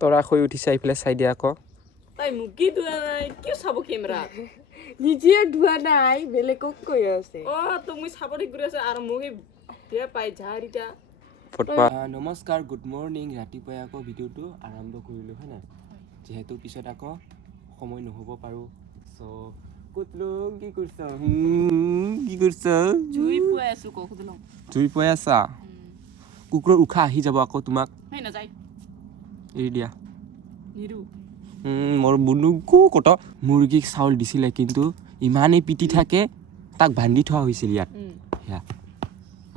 তৰা হৈ উঠিছে এইফালে চাই দিয়া আকৌ তাই মুকি ধোৱা নাই কিয় চাব কেমেৰা নিজে ধোৱা নাই বেলেগক কৈ আছে তুমি চাব ঠিক কৰি আছে আৰু মোক বিয়া পাই ঝাৰিটা নমস্কাৰ গুড মৰ্ণিং ৰাতিপুৱাই আকৌ ভিডিঅ'টো আৰম্ভ কৰিলোঁ হয় নাই যিহেতু পিছত আকৌ সময় নহ'ব পাৰোঁ চ' কুতলুং কি কৰিছ জুই পুৱাই আছো কুতলুং জুই পুৱাই আছা কুকুৰৰ উশাহ আহি যাব আকৌ তোমাক নাই নাযায় এৰি দিয়া নিৰু মোৰ বুনুকো কত মুৰ্গীক চাউল দিছিলে কিন্তু ইমানেই পিটি থাকে তাক বান্ধি থোৱা হৈছিল ইয়াত সেয়া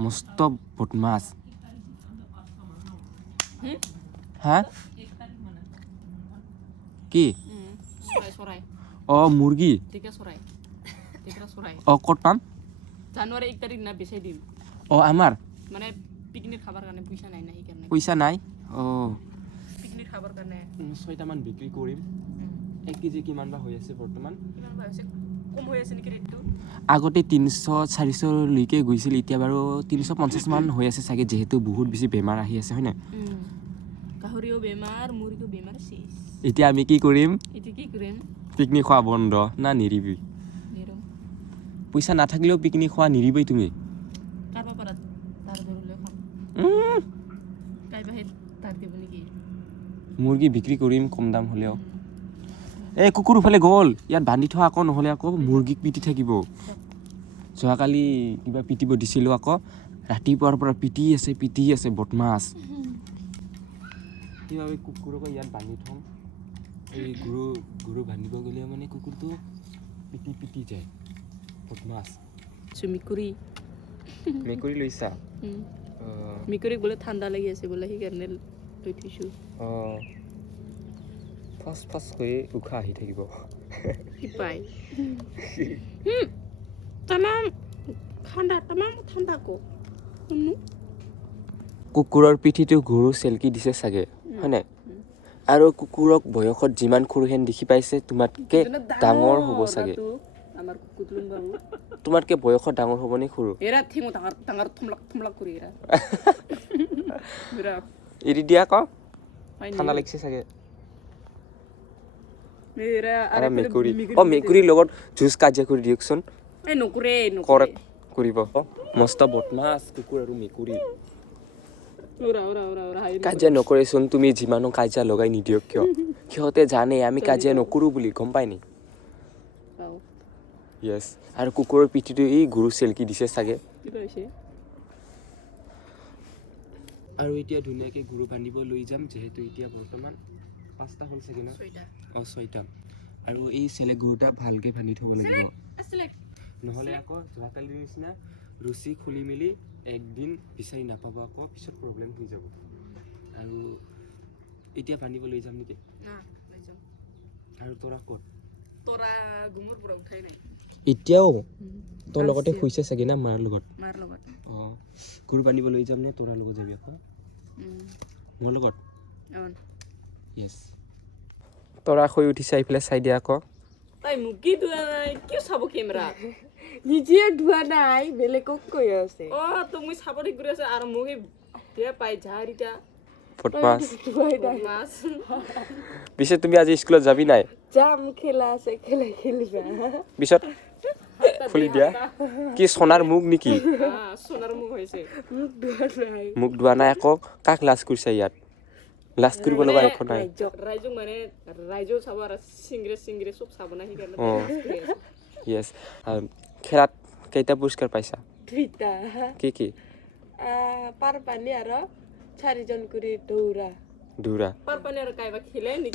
মস্ত বদমাছ হা কি মুৰ্গী ক'ত পাম জানুৱাৰী 1 তাৰিখ না বেচাই দিম আমাৰ মানে পিকনিক খাবৰ কাৰণে পইচা নাই না সেইকাৰণে পইচা নাই পিকনিক খাবৰ কাৰণে 6টামান বিক্ৰী কৰিম 1 কেজি কিমান বা হৈ আছে বৰ্তমান কিমান বা হৈছে কম হৈ আছে নেকি ৰেটটো আগতে 300-400 লৈকে গৈছিল এতিয়া বাৰু 350 মান হৈ আছে চাগে যেহেতু বহুত বেছি বেমাৰ আহি আছে হয় না গাহৰিও বেমাৰ মুৰ্গীও বেমাৰ এতিয়া আমি কি কৰিম এতিয়া পিকনিক খোৱা বন্ধ না নিৰিবি পইচা নাথাকিলেও পিকনিক খোৱা নিৰিবই তুমি কাৰবা পাৰা তাৰ ধৰিলে খাম কাইবাহে তাৰ দিব নেকি মুৰ্গী বিক্ৰী কৰিম কম দাম হ'লেও এই কুকুৰ ফালে গ'ল ইয়াত বান্ধি থোৱা আকৌ নহ'লে আকৌ মুৰ্গীক পিটি থাকিব যোৱাকালি কিবা পিটিব দিছিলোঁ আকৌ ৰাতিপুৱাৰ পৰা পিটি আছে বদমাছ সেইবাবে কুকুৰক ইয়াত বান্ধি থ'ম এই গৰু বান্ধিব গ'লে মানে কুকুৰটো পিটি যায় বদমাছ মেকুৰী লৈছা মেকুৰীক বোলে ঠাণ্ডা লাগি আছে বোলে সেইকাৰণে লৈ থৈছোঁ ফাৰ্ষ্ট হৈয়ে উশাহ আহি থাকিব পাই তামাম ঠাণ্ডা আকৌ কুকুৰৰ পিঠিটো গৰু চেলকি দিছে চাগে হয় নাই আৰু কুকুৰক বয়সত যিমান সৰুহেন দেখি পাইছে তোমাতকে ডাঙৰ হ'ব চাগে আমাৰ কুতলুং বাবু তোমাতকে বয়সত ডাঙৰ হ'ব নে সৰু এৰা ঠিঙো ডাঙৰ থমলাক কৰি এৰা এৰি দিয়া আকৌ ঠাণ্ডা লাগিছে চাগে মেকুৰীৰ লগত যুঁজ কাজিয়া কৰি দিয়কচোন কৰিব মস্ত বদমাছ কুকুৰ আৰু মেকুৰী কাজিয়া নকৰেচোন তুমি যিমানো কাজিয়া লগাই নিদিয়ক কিয় সিহঁতে জানে আমি কাজিয়া নকৰোঁ বুলি গম পাই নি য়েছ আৰু কুকুৰৰ পিঠিটো এই গৰু চেলকি দিছে চাগে আৰু এতিয়া ধুনীয়াকৈ গৰু বান্ধিব লৈ যাম যিহেতু এতিয়া বৰ্তমান 5টা হ'ল চাগে ন 6টা আৰু এই চেলেক গৰুটাক ভালকৈ বান্ধি থ'ব লাগিব নহ'লে আকৌ যোৱাকালিৰ নিচিনা ৰছী খুলি মেলি একদিন বিচাৰি নাপাব আকৌ পিছত প্ৰব্লেম হৈ যাব আৰু এতিয়া বান্ধিব লৈ যাম নেকি আৰু তৰা ক'ত এতিয়াও তোৰ লগতে শুইছে চাগে না মাৰ লগত গৰু বান্ধিব লৈ যাম নে তৰাৰ লগত যাবি আকৌ মোৰ লগত য়েছ তৰা হৈ উঠিছে এইফালে চাই দিয়া আকৌ তাই মুকি ধোৱা নাই কিয় চাব কেমেৰা নিজে ধোৱা নাই বেলেগক কৈ আছে তুমি চাব ঠিক কৰি আছে আৰু মোক বিয়া পাই ঝাৰিটা বদমাছ পিছে তুমি আজি স্কুলত যাবি নাই যাম খেলা আছে খেলিবা পিছত খুলি দিয়া কি সোণাৰ মুখ নেকি সোণাৰ মুখ হৈছে মুখ ধোৱা নাই আকৌ কাক লাজ কৰিছে ইয়াত লাজ কৰিব লগা একো নাই ৰাইজক মানে ৰাইজও চাব আৰু চিংগৰে চব চাব না সেইকাৰণে য়েছ খেলাত কেইটা পুৰস্কাৰ পাইছা 2টা কি পাৰ পানী আৰু 4জন কৰি দৌৰা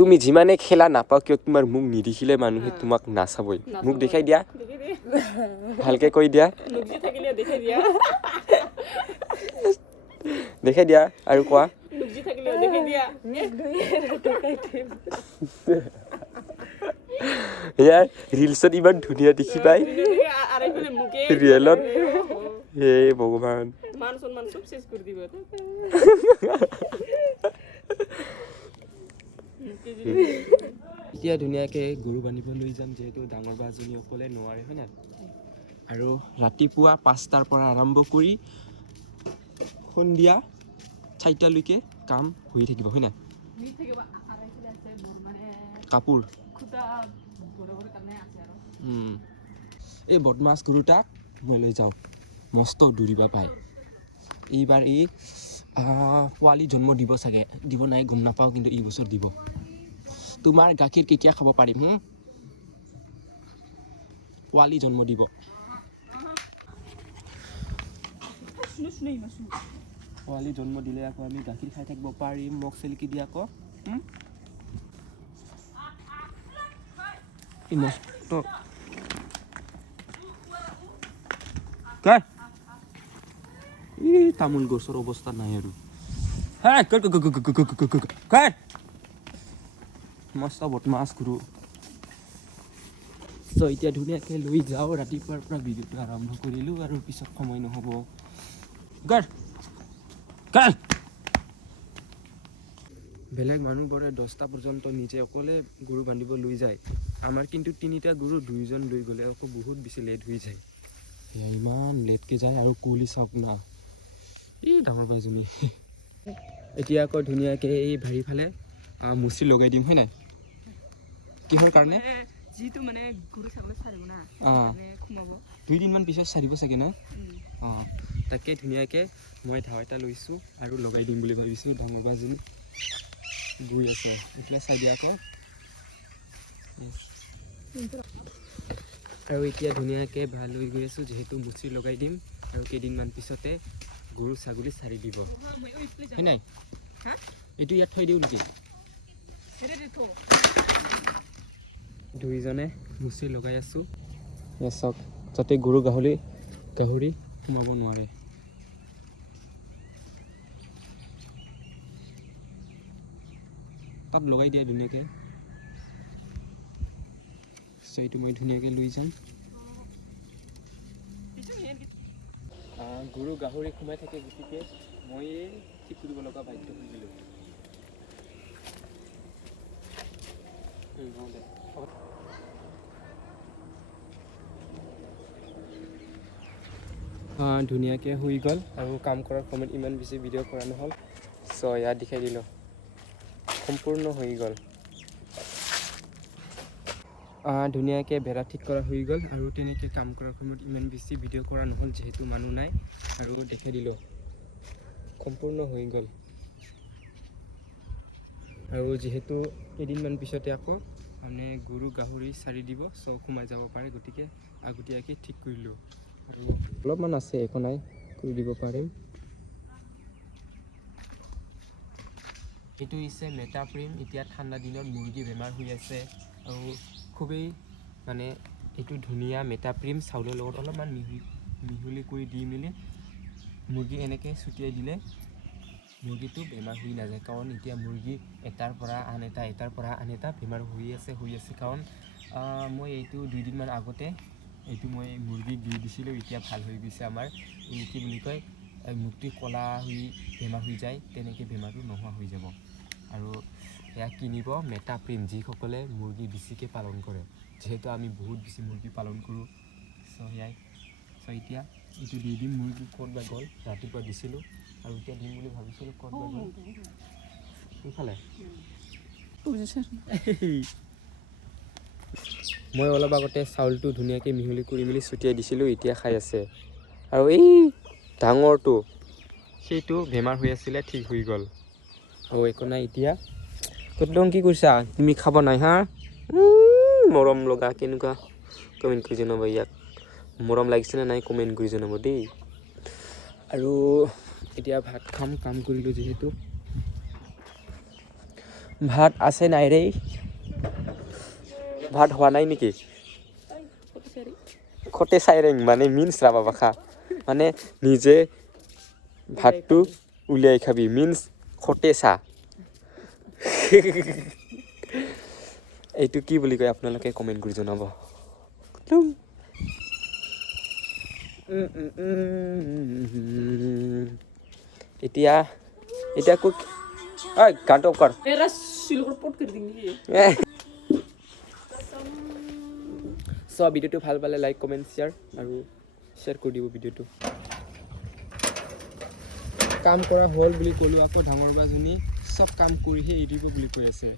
তুমি যিমানে খেলা নাপাও কিয় তোমাৰ মুখ নিদেখিলে মানুহে তোমাক নাচাবই মুখ দেখাই দিয়া ভালকে কৈ দিয়া দেখাই দিয়া আৰু কোৱা ইয়াৰ ৰিলছত ইমান ধুনীয়া দেখি পাই ৰিয়েলত হে ভগৱান এতিয়া ধুনীয়াকৈ গৰু বান্ধিব লৈ যাম যিহেতু ডাঙৰ বাজনী অকলে নোৱাৰে হয় নাই আৰু ৰাতিপুৱা 5টাৰ পৰা আৰম্ভ কৰি সন্ধিয়া 4টালৈকে কাম হৈ থাকিব হয় নাই কাপোৰ এই বদমাছ গৰুটাক মই লৈ যাওঁ মস্ত দৌৰিবা পায় এইবাৰ ই পোৱালি জন্ম দিব চাগে দিব নাই গম নাপাওঁ কিন্তু এই বছৰ দিব তোমাৰ গাখীৰ কেতিয়া খাব পাৰিম পোৱালি জন্ম দিব পোৱালি জন্ম দিলে আকৌ আমি গাখীৰ খাই থাকিব পাৰিম মোক চেলিকি দিয়া আকৌ এই মস্ত তামোল গছৰ অৱস্থা নাই আৰু মস্ত বদমাছ গৰু চ' এতিয়া ধুনীয়াকৈ লৈ যাওঁ ৰাতিপুৱাৰ পৰা ভিডিঅ'টো আৰম্ভ কৰিলোঁ আৰু পিছত সময় নহ'ব বেলেগ মানুহবোৰে 10টা পৰ্যন্ত নিজে অকলে গৰু বান্ধিব লৈ যায় আমাৰ কিন্তু 3টা গৰু 2জন লৈ গ'লে আকৌ বহুত বেছি লেট হৈ যায় ইমান লেটকৈ যায় আৰু কুঁৱলী চাওক না এই ডাঙৰ বাইজনী এতিয়া আকৌ ধুনীয়াকৈ এই ভাৰীফালে মুচি লগাই দিম হয় নাই কিহৰ কাৰণে যিটো মানে গৰু ছাগলী চাৰিব না 2 দিনমান পিছত চাৰিব চাগে না তাকে ধুনীয়াকৈ মই ধাও এটা লৈছোঁ আৰু লগাই দিম বুলি ভাবিছোঁ ডাঙৰ বাইজনী গৈ আছে এইফালে চাই দিয়া আকৌ আৰু এতিয়া ধুনীয়াকৈ ভাল হৈ গৈ আছোঁ যিহেতু মুচি লগাই দিম আৰু কেইদিনমান পিছতে গৰু ছাগলী চাৰি দিব হয় নাই এইটো ইয়াত থৈ দিওঁ নেকি দুইজনে মুচি লগাই আছোঁ চাওক যাতে গৰু গাহৰি সোমাব নোৱাৰে তাত লগাই দিয়া ধুনীয়াকৈ চ' এইটো মই ধুনীয়াকৈ লৈ যাম গৰু গাহৰি সোমাই থাকে গতিকে মই ঠিক কৰিব লগা বাধ্য হৈছিলোঁ ধুনীয়াকৈ হৈ গ'ল আৰু কাম কৰাৰ সময়ত ইমান বেছি ভিডিঅ' কৰা নহ'ল চ' ইয়াত দেখাই দিলোঁ সম্পূৰ্ণ হৈ গ'ল ধুনীয়াকৈ বেৰা ঠিক কৰা হৈ গ'ল আৰু তেনেকৈ কাম কৰাৰ সময়ত ইমান বেছি ভিডিঅ' কৰা নহ'ল যিহেতু মানুহ নাই আৰু দেখাই দিলোঁ সম্পূৰ্ণ হৈ গ'ল আৰু যিহেতু কেইদিনমান পিছতে আকৌ মানে গৰু গাহৰি চাৰি দিব চ' সোমাই যাব পাৰে গতিকে আগতীয়াকৈ ঠিক কৰিলোঁ আৰু অলপমান আছে একো নাই কৰি দিব পাৰিম এইটো হৈছে মেটাপ্ৰিম এতিয়া ঠাণ্ডা দিনত মুৰ্গী বেমাৰ হৈ আছে আৰু খুবেই মানে এইটো ধুনীয়া মেটাপ্ৰিম চাউলৰ লগত অলপমান মিহলি কৰি দি মেলি মুৰ্গী এনেকৈ ছটিয়াই দিলে মুৰ্গীটো বেমাৰ হৈ নাযায় কাৰণ এতিয়া মুৰ্গী এটাৰ পৰা আন এটা বেমাৰ হৈ আছে কাৰণ মই এইটো 2 দিনমান আগতে এইটো মই মুৰ্গীক দি দিছিলোঁ এতিয়া ভাল হৈ গৈছে আমাৰ এই কি বুলি কয় মুৰ্গী ক'লা হৈ বেমাৰ হৈ যায় তেনেকৈ বেমাৰটো নোহোৱা হৈ যাব আৰু এয়া কিনিব মেটাপ্ৰিম যিসকলে মুৰ্গী বেছিকৈ পালন কৰে যিহেতু আমি বহুত বেছি মুৰ্গী পালন কৰোঁ চ' এতিয়া এইটো দি দিম মুৰ্গী ক'ত বা গ'ল ৰাতিপুৱা দিছিলোঁ আৰু এতিয়া দিম বুলি ভাবিছিলোঁ ক'ত বা গ'ল কোনফালে মই অলপ আগতে চাউলটো ধুনীয়াকৈ মিহলি কৰি মেলি ছটিয়াই দিছিলোঁ এতিয়া খাই আছে আৰু এই ডাঙৰটো সেইটো বেমাৰ হৈ আছিলে ঠিক হৈ গ'ল একো নাই এতিয়া কতলং কি কৰিছা তুমি খাব নাই হা মৰম লগা কেনেকুৱা কমেণ্ট কৰি জনাব ইয়াক মৰম লাগিছেনে নাই কমেণ্ট কৰি জনাব দেই আৰু এতিয়া ভাত খাম কাম কৰিলোঁ যিহেতু ভাত আছে নাই ৰে ভাত হোৱা নাই নেকি খতে চাইৰেং মানে মিন্স ৰাবা বাখা মানে নিজে ভাতটো উলিয়াই খাবি মিন্স খতে চা এইটো কি বুলি কয় আপোনালোকে কমেণ্ট কৰি জনাব এতিয়া ক'ত গানটো কৰ চ' ভিডিঅ'টো ভাল পালে লাইক কমেণ্ট শ্বেয়াৰ কৰি দিব ভিডিঅ'টো কাম কৰা হ'ল বুলি ক'লোঁ আকৌ ডাঙৰ বাজনী চব কাম কৰিহে এৰি দিব বুলি কৈ আছে